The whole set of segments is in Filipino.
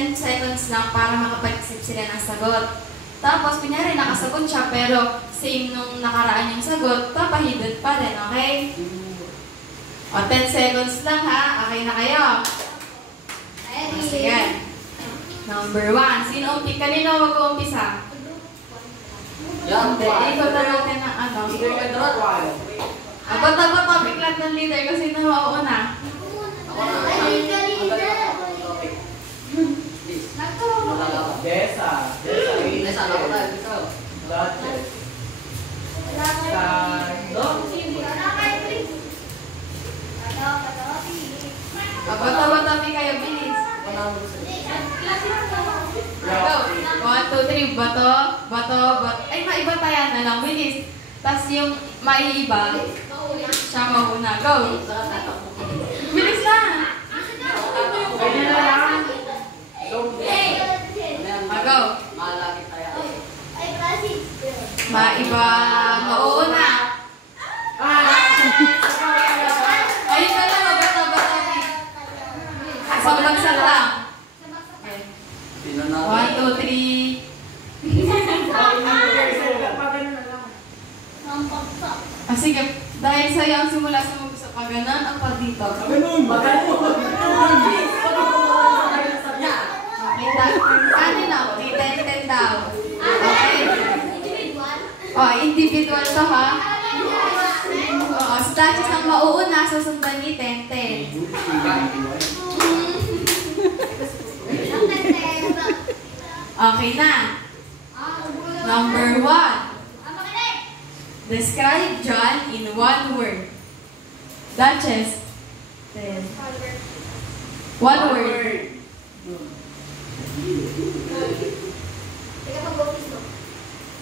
10 seconds lang para makapag-isip sila ng sagot. Tapos, kunyari, nakasagot siya, pero same nung nakaraan yung sagot, papahidot pa rin, okay? O, 10 seconds lang ha. Okay na kayo? Ready. Sige. Number 1. Sino kanino mag-uumpisa? Ikot na natin ng ano. Abot-abot topic lang ng leader kasi na mauuna. Abot-abot topic kayo, bilis. Go. 1, 2, 3. Bato, bato, bato. Ay, maiba tayo na lang. Bilis. Tapos yung maiiba, siya mauna. Go. Bilis na. Ganyan na lang. Go. Maiba, mauna. Ayun na lang. Bato, bato. Sabagsak lang. 1, 2, 3. Sige, dahil sa'yo ang simula sa mag-gusto ka, ganun ang pag dito. Okay, ano na? Okay, 10-10 daw. Okay. O, individual to ha. O, sa touches ang mauuna, susundan ni 10-10. Okay na. Number 1. Describe John in one word. Duchess. 10. One word.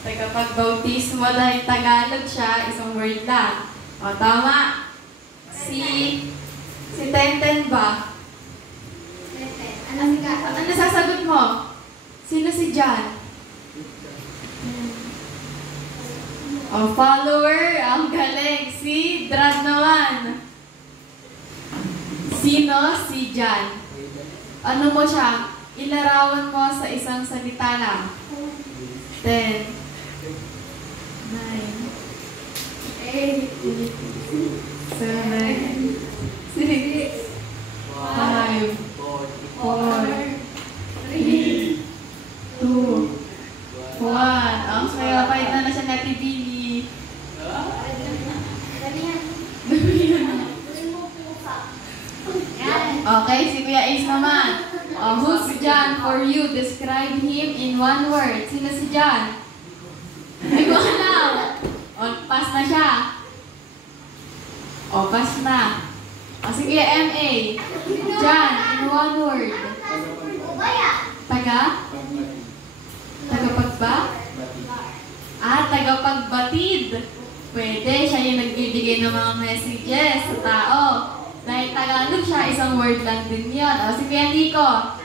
Tagapagbautismo dahil Tagalog siya, isang word lang. O, tama. Si Tenten ba? Ano sasagot mo? Sino si John? Ang follower, ang galing. Si Drad naman. Sino? Si John. Ano mo siya? Ilarawan mo sa isang salita lang. 10, 9, 8, 7, 6, 5, 4, 3, 2, 1. Ang saya, kahit na siya natibili. Okay, si Kuya Ace naman. Who's John for you? Describe him in one word. Sino si John? Hindi ko alam. O, pass na siya. O, pass na. O, si Kuya M.A. John, in one word. Taga? Tagapagba? Tagapagbatid. Pwede, siya yung nagbibigay ng mga messages sa tao. Dahil Tagalog siya, isang word lang din yun. O, si Kuya Nico.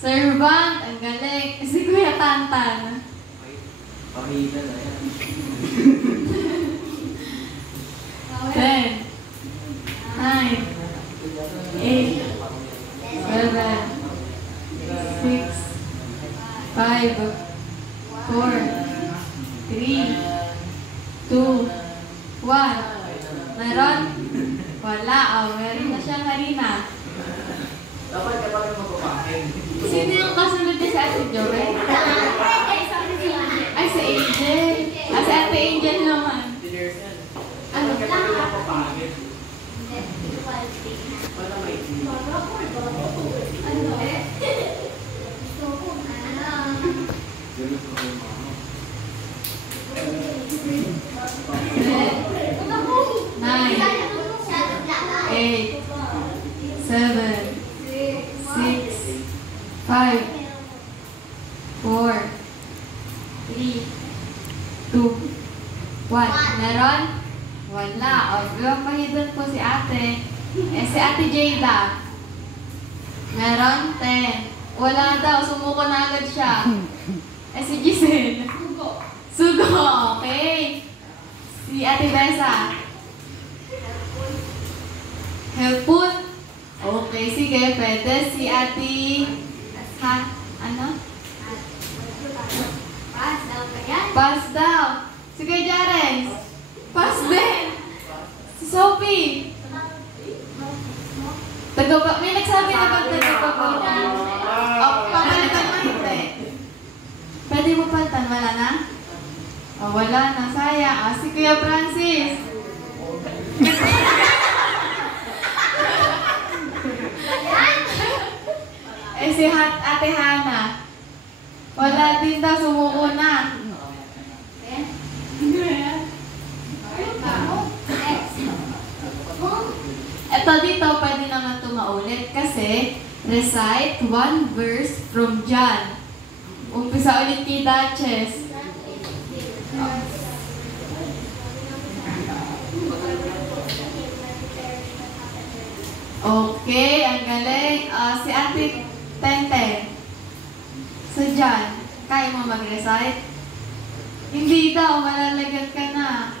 Servant. Ang galing. Si Kuya Tantan. Pamilya na yan. 10, 9, 8, 7, 6, 5, 4, 3, 2, 1. Meron? Wala. Meron na siya kanina. Dapat kapag magpapakain. Sino yung kasunod niya sa Ate Joey? Ay, si Angel. Si Ate Angel naman. Ano? Kapag magpapakain. Wala may Eight, 7, 6, 5, 4, 3, 2, 1. Meron? Wala. O, pahidon po si ate. Si ate Jada. Meron? 10. Wala daw. Sumuko na agad siya. Si Giselle. Sugo. Okay. Si ate Besa. Helpful? Okay, sige, pwede. Si Ate Ha? Ano? Pass daw kaya? Pass daw. Si Kuya Jarens. Pass din. Si Sophie. May nagsabi na pag tagapag-vote. Oh, pamalitan mo hindi. Pwede mo palitan, wala na? Oh, wala na, sayang. Ah, si Kuya Francis. Si Ate Hana. Wala din daw, sumuko na. Ito dito, pwede naman ito maulit kasi recite one verse from John. Umpisa ulit kay Duchess. Okay, ang galing. Si Ate Tenten. So John, kaya mo mag-recite? Hindi daw, malalagat ka na.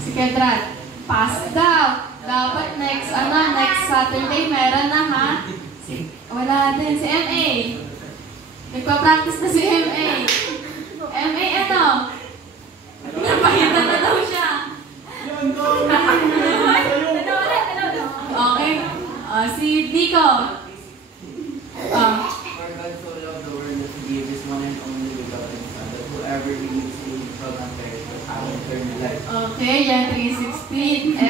Si Kedrat, pass daw. Dapat next Saturday meron na ha? Wala din. Si MA. Nagpa-practice na si MA. MA ano? Napahitan na daw siya. Okay. Si Dico. For God so loved the world that He gave His one and only begotten Son, that whoever believes in Him shall not perish but have eternal life. Okay, yan 3:16.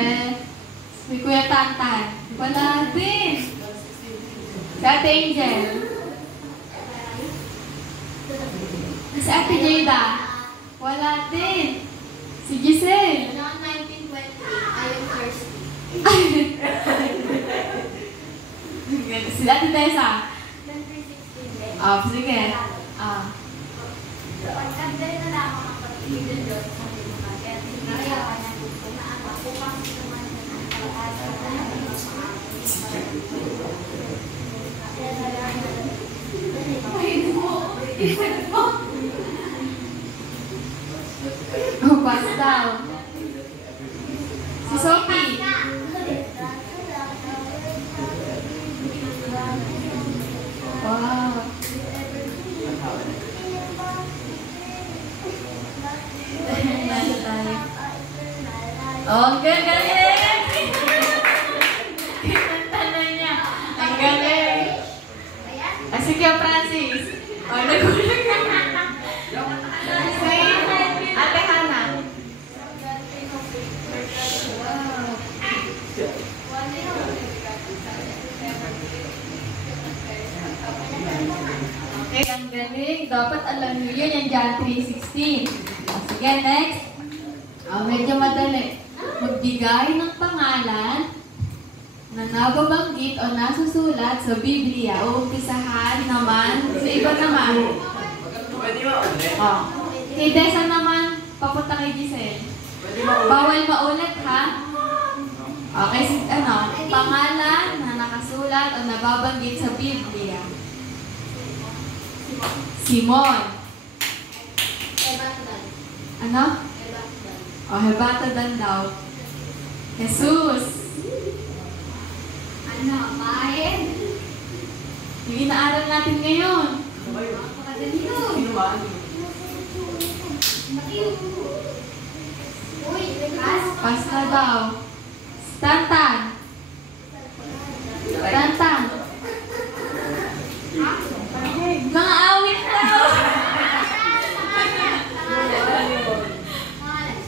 Si Kuya Tantan. Wala din. Si Ate Angel. Si Ate Jada. Wala din. Si Giselle. John 19:20. I am thirsty. Si Ate Tessa. John 3:16. Oh, sige. Pagkagdali na lamang ang pag-ibig ng Diyos sa ating mga kaya tinarayawan ng gusto na ang upang naman ng pag-asa na Oh, pass daw. Si Sophie. Wow. Nasa tayo. Oh, ang galing! Kinanta na niya. Ang galing. Sige, Francis. Oh, nagulang ka. Say, Ate Hana. Okay, ang galing. Dapat alam niyo yun, yung John 3:16. Sige, next. Medyo madali. Magbigay ng pangalan na nababanggit o nasusulat sa Biblia. Uumpisahan naman sa iba naman. Pwede ba ulit? Kay Desa naman, papunta kay Giselle. Pwede ba ulit? Bawal maulit, ha? Okay, pangalan na nakasulat o nababanggit sa Biblia. Simon. Ano? Hebatadan daw. Jesus. ano, mahin. Yung inaaral natin ngayon. Makadali yun. Sino ba? Uy, pass. Pass na daw. Tantan. Tantan. Mga awit daw.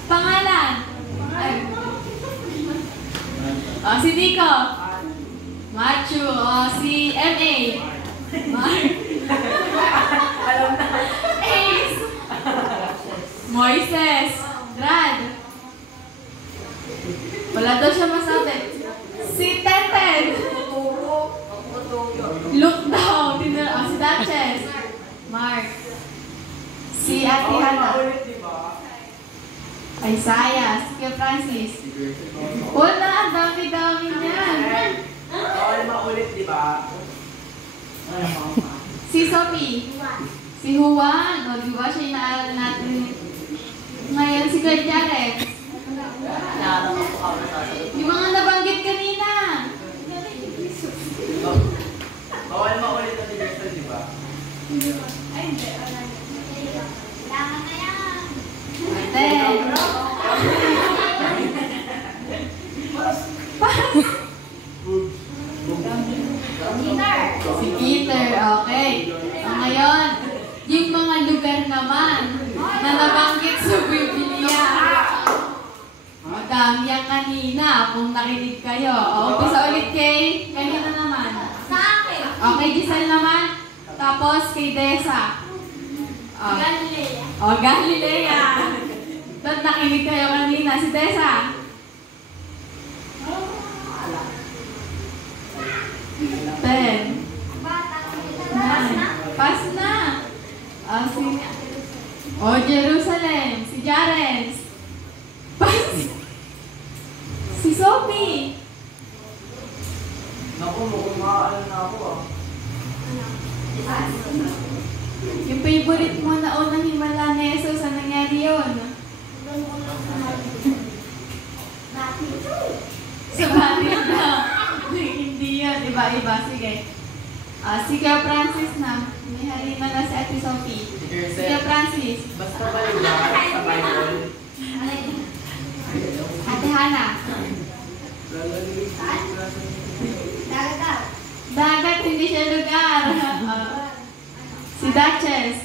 Pangalan. Ay. Si Nico. Machu. Si M.A. Mark. Ace. Moises. Brad. Wala daw siya masabi. Si Teten. Look daw. Si Duchess. Mark. Si Ate Hana. Isaiah. Si Kuya Francis. Wala. Ang dami-dami niyan. Bawal maulit, di ba? Si Sophie. Si Juan. O, di ba siya inaaral natin ngayon si Kuya Jared. Yung mga kanina, kung nakinig kayo. O, umpisa ulit kay, kanina naman. Sa akin. Okay, Giselle naman. Tapos kay Desa. O, Galilea. Galilea. Ba't nakinig kayo kanina? Si Desa. Ten. Bata. Pas na. Pas na. Jerusalem. Si Jarens. Pas. Si Sophie. Naku, mukhang makaalam na ako ah. Yung favorite mo na unang himala ni Jesus, ang nangyari yun? Sa batid na. Hindi yun. Iba-iba. Sige. Si Kuya Francis na. May halima na si Ate Sophie. Si Kuya Francis. Basta baliwa sa Bible. Ate Hana. Dagat. Dagat, hindi siya lugar. Si Duchess.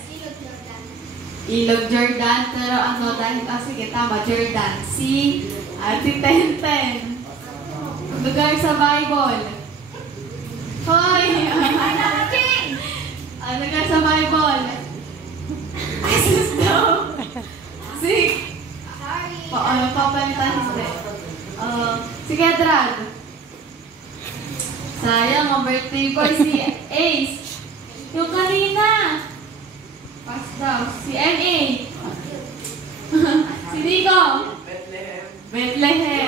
Ilog Jordan. Pero ano, dahil, sige, tama, Jordan. Si Ate Tenten. Lugar sa Bible. Hoy! Lugar sa Bible. Asus daw. Si... Sorry. Papalitan hindi. Si Kedrad. Sayang, ang birthday boy si Ace. Yung kanina. Pass daw. Si M.A. Si Nico. Bethlehem. Bethlehem.